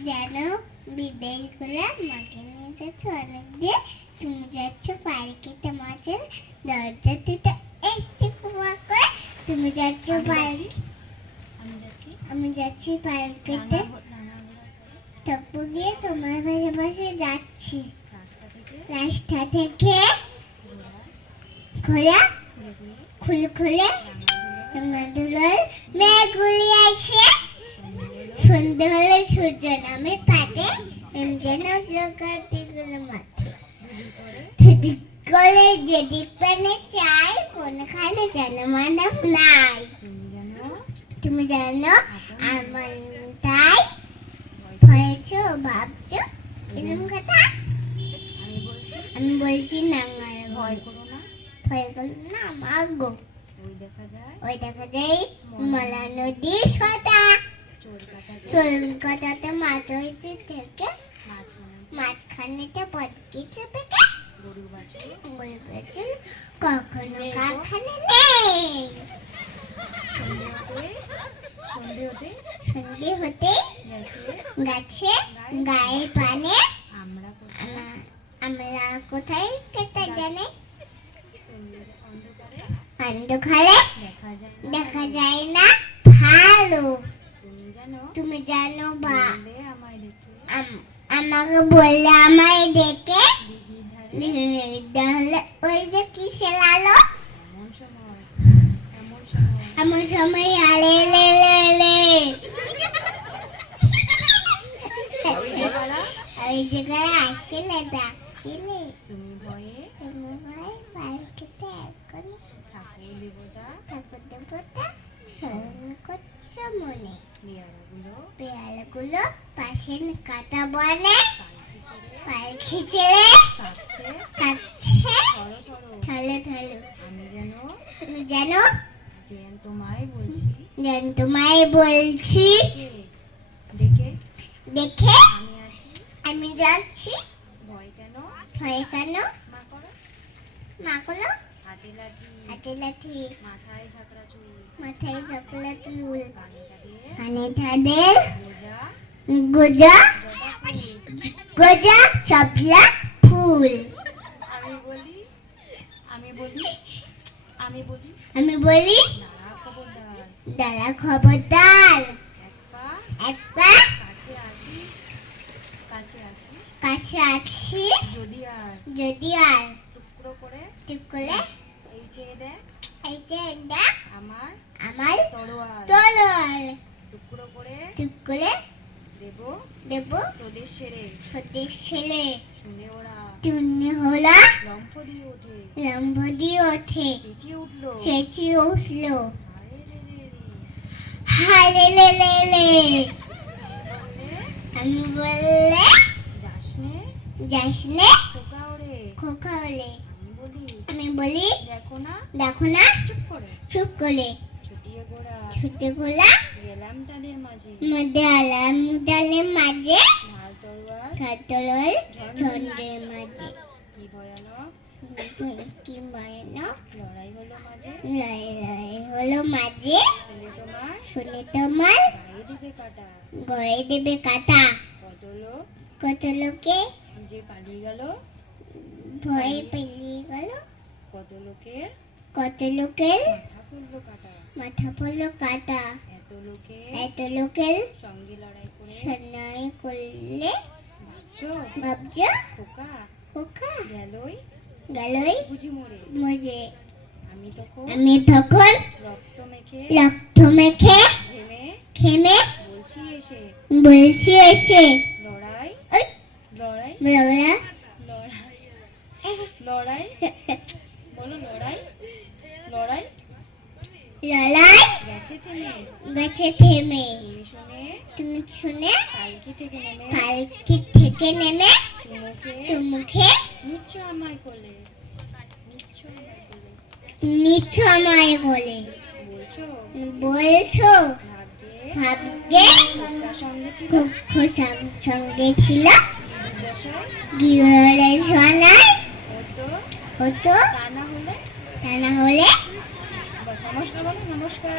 জানো বিদেশ ঘুরে মাকে নিয়ে যাচ্ছ অনেক দিয়ে তুমি যাচ্ছ পার্কেতে মাছের দরজাতে তো একটু কুয়া করে তুমি যাচ্ছ পার্কে আমি যাচ্ছি পার্কেতে তপু গিয়ে তোমার পাশে পাশে যাচ্ছি রাস্তা থেকে খোলা খুলে খুলে ধুলোর মেঘগুলি আসে সন্ধে হলে সূর্য নামে পাতে যেন জগতে গুলো মাঠে সেদিক করে যেদিক পেনে চাই কোনখানে যেন মানব নাই তুমি জানো আমার তাই ভয়েছো ভাবছো এরকম কথা আমি বলছি না ভয় করো না আমার গো ওই দেখা যায় মালা নদী সদা কলকাতাতে মাছ হইতে থেকে মাঝখানেতে পদকে চেপে গরু বাছুর কখনো কারখানে নেই সন্ধে হতে গাছে গায়ে পানে আমরা কোথায় কেটে জানে অন্ধকারে দেখা যায় না ভালো তুমি জানো বা আমাকে বললে আমায় দেখে ওই যে কিসের আলো এমন সময় আলে লে লে লে ওই জায়গায় আসলে ডাকছিলে তুমি ভয়ে পার্কেতে এখন ঠাকুর দেবতা স্মরণ করছো মনে পেয়ারাগুলো পাশে কাটা বনে পালকি ছেড়ে কাচ্ছে ঠলে ঠলে তুমি জানো তোমায় বলছি দেখে আমি যাচ্ছি ভয় কেন মা করো হাতে লাঠি মাথায় ঝাঁকড়া চুল কানে তাদের গোজা শাপলা ফুল আমি বলি দাঁড়া খবরদার এক পা কাছে আসিস যদি আর টুকরো করে এই যে দেখ আমার তলোয়ার টুকরো করে দেব তোদের ছেলে শুনে ওরা লম্ফ দিয়ে ওঠে চেঁচিয়ে উঠলো হারে লে লে লে আমি বললে যাসনে খোকা ওরে আমি বলি দেখো না চুপ করে ছুটে ঘোরা মধ্যে আলাম ডালের মাঝে ঝন্ডের মাঝে কি ভয়ানক লড়াই হলো মাঝে শুনে তোমার গয়ে দেবে কাটা কত লোকে যে পালিয়ে গেল ভয়ে পালিয়ে গেল কত লোকের মাথা পড়লো কাটা এত লোকের সঙ্গে লড়াই করলে ভাবছো খোকা গেলই মরে আমি তখন রক্ত মেখে খেমে বলছি এসে লড়াই গেছে থেমে তুমি শুনে পালকি থেকে নেমে চুমুখে নিচ্ছ আমায় বলে বলছো ভাগ্যে সঙ্গে ছিল গিয়ে সোনায় হতো তা না হলে নমস্কার।